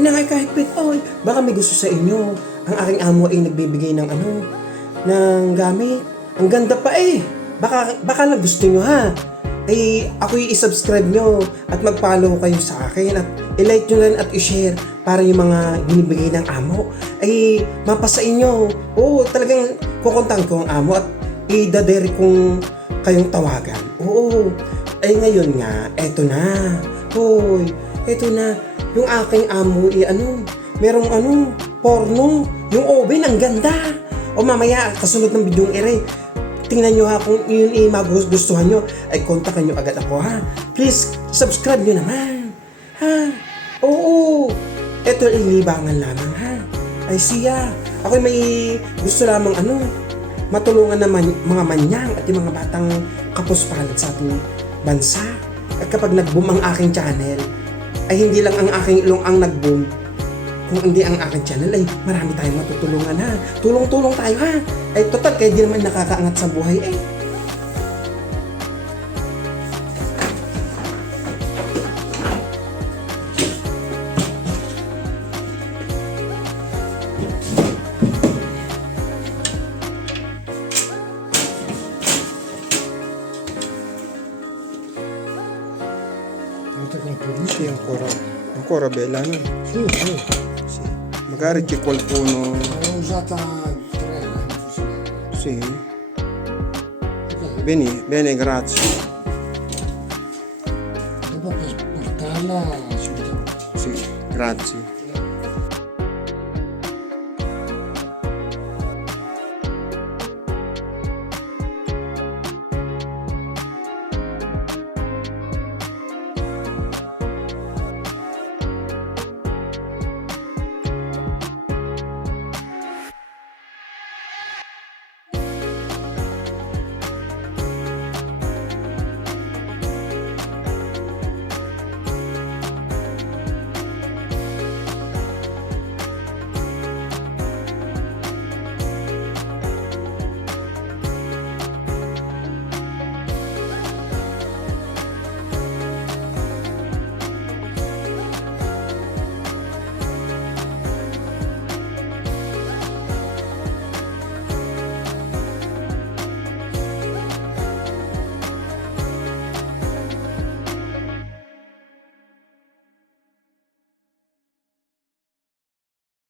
inakay-kahigpit. Oy, baka may gusto sa inyo. Ang aking amo ay nagbibigay ng ng gamit. Ang ganda pa eh. Baka lang gusto nyo ha. Ay ako'y i-subscribe nyo at mag-follow kayo sa akin at i-like nyo lang at i-share para yung mga binibigay ng amo ay mapasa inyo. Oo, talagang kukontakin ko ang amo at idadere kong kayong tawagan. Oo, ay ngayon nga, eto na. Hoy, eto na. Yung aking amo merong porno. Yung oven, ang ganda. O mamaya, kasunod ng bidyong ere, tingnan nyo ha kung yun magustuhan nyo, ay kontakan nyo agad ako ha. Please, subscribe nyo naman. Ha? Oo. Ito ay libangan lamang ha. Ay siya. Ako may gusto lamang matulungan naman mga manyang at yung mga batang kapuspalad sa ating bansa. At kapag nag-boom ang aking channel, ay hindi lang ang aking ilong ang nag-boom. Kung hindi ang aking channel, ay marami tayong matutulungan ha. Tulong-tulong tayo ha. Ay total, kaya di naman nakakaangat sa buhay eh. Sì, ancora bella, no? Sì, sì. Sì. Magari c'è qualcuno. L'ho usata 3 anni. Sì. Bene, grazie. Dopo per portarla subito. Sì, grazie.